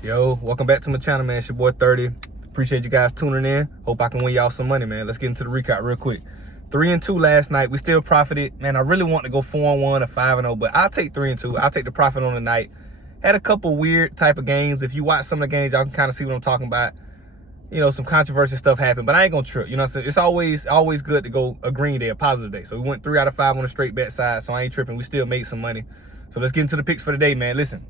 Yo, welcome back to my channel, man. It's your boy 30. Appreciate you guys tuning in. Hope I can win y'all some money, man. Let's get into the recap real quick. 3-2 last night. We still profited. Man, I really want to go 4-1 or 5-0, but I'll take 3-2. I'll take the profit on the night. Had a couple weird type of games. If you watch some of the games, y'all can kind of see what I'm talking about. You know, some controversial stuff happened, but I ain't gonna trip. You know what I'm saying? It's always good to go a green day, a positive day. So we went 3 out of 5 on the straight bet side, so I ain't tripping. We still made some money. So let's get into the picks for the day, man. Listen.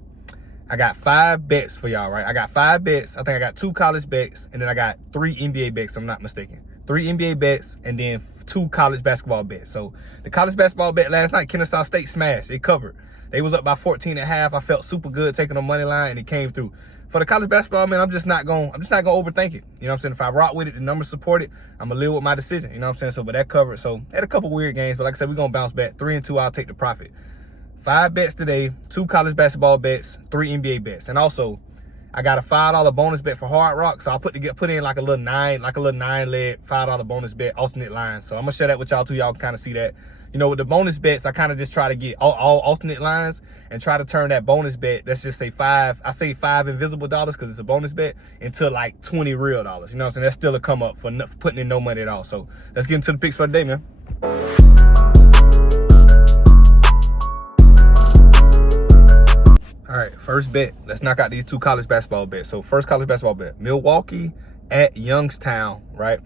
I got 5 bets for y'all, right? I got 5 bets. I think I got 2 college bets, and then I got 3 NBA bets, if I'm not mistaken. 3 NBA bets, and then 2 college basketball bets. So the college basketball bet last night, Kennesaw State smashed. They covered. They was up by 14.5. I felt super good taking the money line, and it came through. For the college basketball, man, I'm just not gonna overthink it. You know what I'm saying? If I rock with it, the numbers support it, I'm gonna live with my decision. You know what I'm saying? So, but that covered. So had a couple weird games, but like I said, we're gonna bounce back. 3-2, I'll take the profit. 5 bets today, 2 college basketball bets, 3 NBA bets. And also, I got a $5 bonus bet for Hardrock. So I put in like a little 9-leg $5 bonus bet, alternate lines. So I'm gonna share that with y'all too. Y'all can kind of see that. You know, with the bonus bets, I kind of just try to get all alternate lines and try to turn that bonus bet, let's just say 5, I say 5 invisible dollars because it's a bonus bet, into like 20 real dollars. You know what I'm saying? That's still a come up for putting in no money at all. So let's get into the picks for the day, man. All right, first bet. Let's knock out these 2 college basketball bets. So first college basketball bet, Milwaukee at Youngstown, right?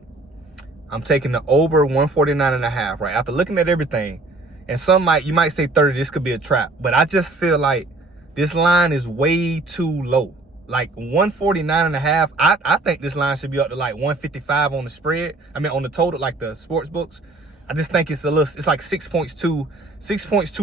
I'm taking the over 149.5, right? After looking at everything, and you might say 30, this could be a trap, but I just feel like this line is way too low. Like 149.5, I think this line should be up to like 155 on the spread. I mean, on the total, like the sports books. I just think it's like 6 points too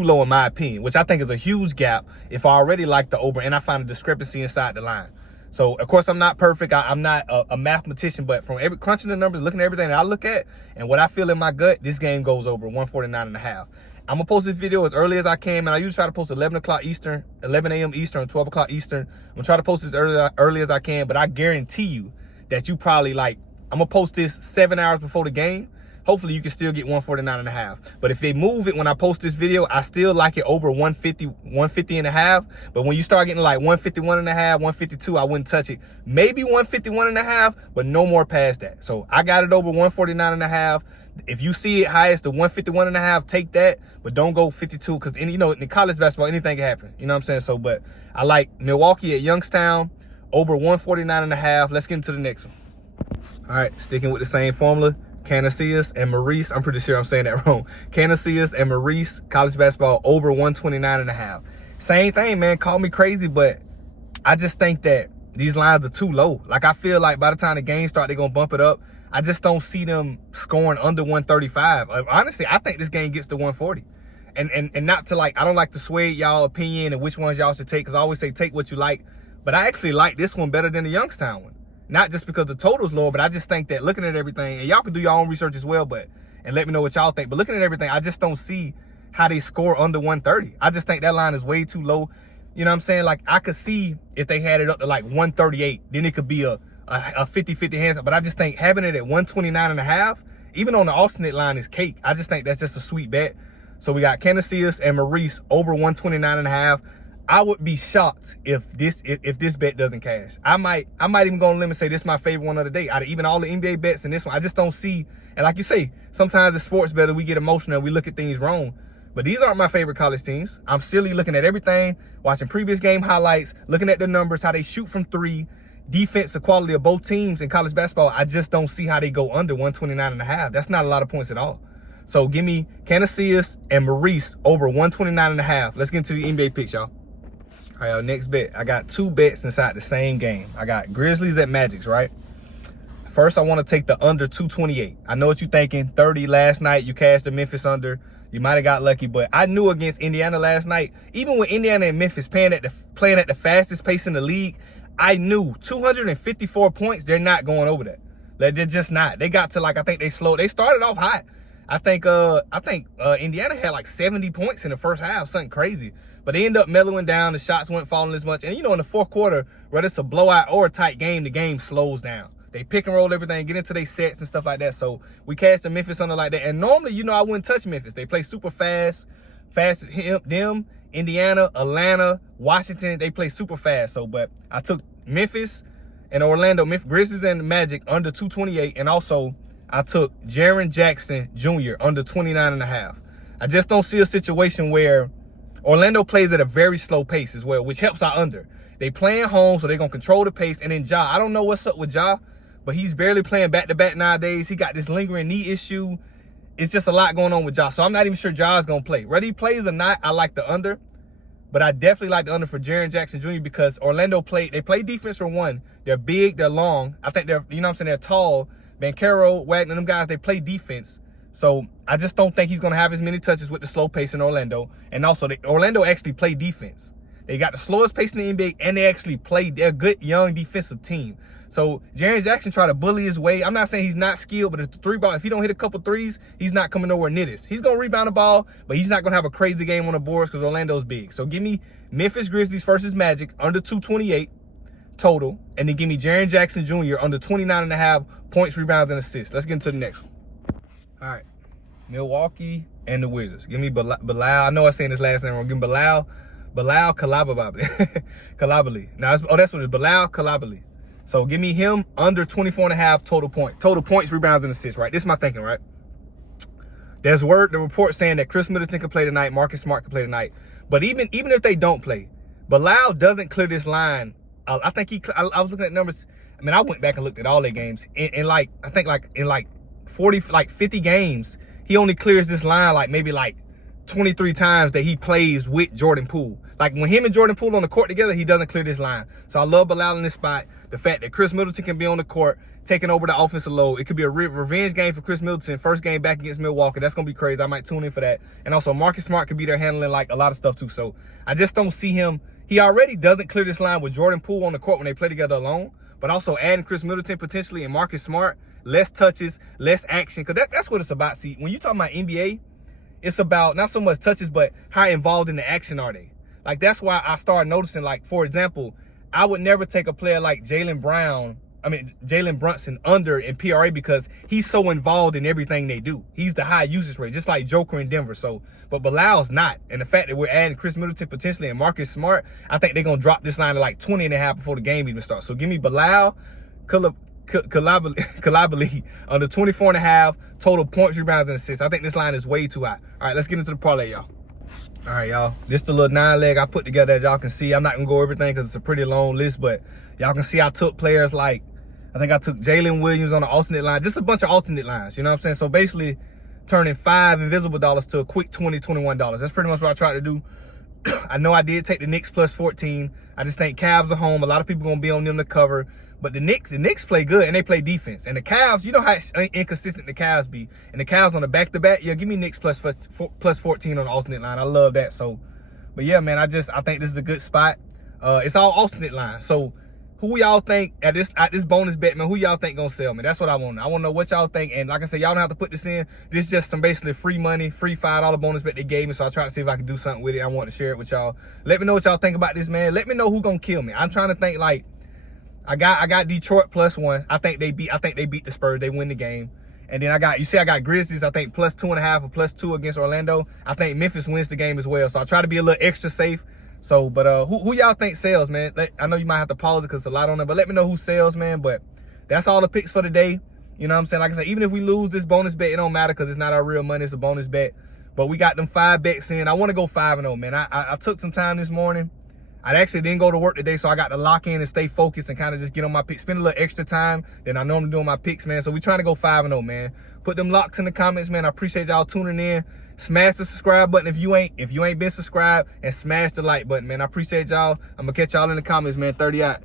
low in my opinion, which I think is a huge gap if I already like the over and I find a discrepancy inside the line. So of course I'm not perfect. I'm not a mathematician, but from crunching the numbers, looking at everything that I look at and what I feel in my gut, this game goes over 149.5. I'm gonna post this video as early as I can, and I usually try to post 11 a.m. Eastern, 12 o'clock Eastern. I'm gonna try to post this early as I can, but I guarantee you that you probably I'm gonna post this 7 hours before the game. Hopefully you can still get 149.5. But if they move it when I post this video, I still like it over 150.5. But when you start getting like 151.5, 152, I wouldn't touch it. Maybe 151.5, but no more past that. So I got it over 149.5. If you see it highest to 151.5, take that, but don't go 52, because you know, in college basketball, anything can happen. You know what I'm saying? So, but I like Milwaukee at Youngstown over 149.5. Let's get into the next one. All right, sticking with the same formula. Canisius and Maurice, I'm pretty sure I'm saying that wrong. Canisius and Maurice, college basketball over 129.5. Same thing, man. Call me crazy, but I just think that these lines are too low. Like, I feel like by the time the game start, they're going to bump it up. I just don't see them scoring under 135. Honestly, I think this game gets to 140. And not to I don't like to sway y'all opinion and which ones y'all should take, because I always say take what you like. But I actually like this one better than the Youngstown one. Not just because the total's lower, but I just think that looking at everything, and y'all can do your own research as well, and let me know what y'all think. But looking at everything, I just don't see how they score under 130. I just think that line is way too low. You know what I'm saying? Like, I could see if they had it up to like 138, then it could be a 50-50 hands up. But I just think having it at 129.5, even on the alternate line, is cake. I just think that's just a sweet bet. So we got Canisius and Maurice over 129.5. I would be shocked if this bet doesn't cash. I might even go on a limb and say this is my favorite one of the day. Out of even all the NBA bets and this one, I just don't see. And like you say, sometimes it's sports better. We get emotional and we look at things wrong. But these aren't my favorite college teams. I'm silly looking at everything, watching previous game highlights, looking at the numbers, how they shoot from 3, defense, the quality of both teams in college basketball. I just don't see how they go under 129.5. That's not a lot of points at all. So give me Canisius and Maurice over 129.5. Let's get into the NBA picks, y'all. All right, next bet. I got 2 bets inside the same game. I got Grizzlies at Magics, right? First, I want to take the under 228. I know what you're thinking. 30 last night. You cashed the Memphis under. You might have got lucky, but I knew against Indiana last night, even with Indiana and Memphis playing at the fastest pace in the league, I knew 254 points, they're not going over that. They're just not. They got to I think they started off hot. I think Indiana had like 70 points in the first half, something crazy. But they end up mellowing down. The shots weren't falling as much. And, you know, in the fourth quarter, whether it's a blowout or a tight game, the game slows down. They pick and roll everything, get into their sets and stuff like that. So we cashed the Memphis under like that. And normally, you know, I wouldn't touch Memphis. They play super fast. Them Indiana, Atlanta, Washington, they play super fast. So, but I took Memphis and Orlando, Grizzlies and Magic under 228. And also, I took Jaren Jackson Jr. under 29.5. I just don't see a situation where Orlando plays at a very slow pace as well, which helps our under. They playing home, so they're going to control the pace. And then Ja, I don't know what's up with Ja, but he's barely playing back-to-back nowadays. He got this lingering knee issue. It's just a lot going on with Ja. So I'm not even sure Ja's going to play. Whether he plays or not, I like the under. But I definitely like the under for Jaren Jackson Jr. because Orlando play defense for one. They're big, they're long. I think they're, you know what I'm saying, they're tall. Banchero, Wagner, them guys, they play defense. So I just don't think he's going to have as many touches with the slow pace in Orlando. And also, Orlando actually play defense. They got the slowest pace in the NBA, and they actually play. They're a good, young defensive team. So Jaren Jackson try to bully his way. I'm not saying he's not skilled, but if he don't hit a couple threes, he's not coming nowhere near this. He's going to rebound the ball, but he's not going to have a crazy game on the boards because Orlando's big. So give me Memphis Grizzlies versus Magic under 228 total, and then give me Jaren Jackson Jr. under 29.5 points, rebounds, and assists. Let's get into the next one. All right, Milwaukee and the Wizards. Give me Bilal. I know I'm saying this last name wrong. Give me Bilal Coulibaly. Coulibaly. Now, that's what it is. Bilal Coulibaly. So give me him under 24.5 total points, rebounds, and assists, right? This is my thinking, right? There's the report saying that Chris Middleton can play tonight, Marcus Smart can play tonight. But even if they don't play, Bilal doesn't clear this line. I think I was looking at numbers. I mean, I went back and looked at all their games. In 50 games, he only clears this line maybe 23 times that he plays with Jordan Poole. Like when him and Jordan Poole on the court together, he doesn't clear this line. So I love Bilal in this spot. The fact that Chris Middleton can be on the court, taking over the offensive load. It could be a revenge game for Chris Middleton. First game back against Milwaukee. That's going to be crazy. I might tune in for that. And also Marcus Smart could be there handling a lot of stuff too. So I just don't see him. He already doesn't clear this line with Jordan Poole on the court when they play together alone. But also adding Chris Middleton potentially and Marcus Smart, less touches, less action. Because that's what it's about. See, when you talk about NBA, it's about not so much touches, but how involved in the action are they. That's why I started noticing, for example, I would never take a player like Jalen Brunson under in PRA because he's so involved in everything they do. He's the high usage rate, just like Joker in Denver. So, but Bilal's not. And the fact that we're adding Chris Middleton potentially and Marcus Smart, I think they're going to drop this line to 20.5 before the game even starts. So give me Bilal Coulibaly under 24.5 total points, rebounds, and assists. I think this line is way too high. All right, let's get into the parlay, y'all. All right, y'all. This is the little 9-leg I put together, as y'all can see. I'm not going to go over everything because it's a pretty long list, but y'all can see I took players I think I took Jalen Williams on the alternate line. Just a bunch of alternate lines, you know what I'm saying? So basically turning 5 invisible dollars to a quick $20, $21. That's pretty much what I tried to do. I know I did take the Knicks plus 14. I just think Cavs are home. A lot of people going to be on them to cover. But the Knicks play good, and they play defense. And the Cavs, you know how inconsistent the Cavs be. And the Cavs on the back-to-back, yeah, give me Knicks plus 14 on the alternate line. I love that. So, but yeah, man, I think this is a good spot. It's all alternate line. So, who y'all think at this bonus bet, man? Who y'all think gonna sell, man? That's what I want to know. I want to know what y'all think. And like I said, y'all don't have to put this in. This is just some basically free money, free $5 bonus bet they gave me. So I try to see if I can do something with it. I want to share it with y'all. Let me know what y'all think about this, man. Let me know who gonna kill me. I'm trying to think I got Detroit +1. I think they beat the Spurs. They win the game. And then I got Grizzlies, I think +2.5 or +2 against Orlando. I think Memphis wins the game as well. So I try to be a little extra safe. So, but who y'all think sells, man? I know you might have to pause it because it's a lot on there, but let me know who sells, man. But that's all the picks for the day. You know what I'm saying? Like I said, even if we lose this bonus bet, it don't matter because it's not our real money. It's a bonus bet. But we got them 5 bets in. I want to go 5-0, man. I took some time this morning. I actually didn't go to work today, so I got to lock in and stay focused and kind of just get on my picks. Spend a little extra time than I normally do on my picks, man. So we trying to go 5-0, man. Put them locks in the comments, man. I appreciate y'all tuning in. Smash the subscribe button if you ain't been subscribed, and smash the like button, man. I appreciate y'all. I'm gonna catch y'all in the comments, man. 30 out.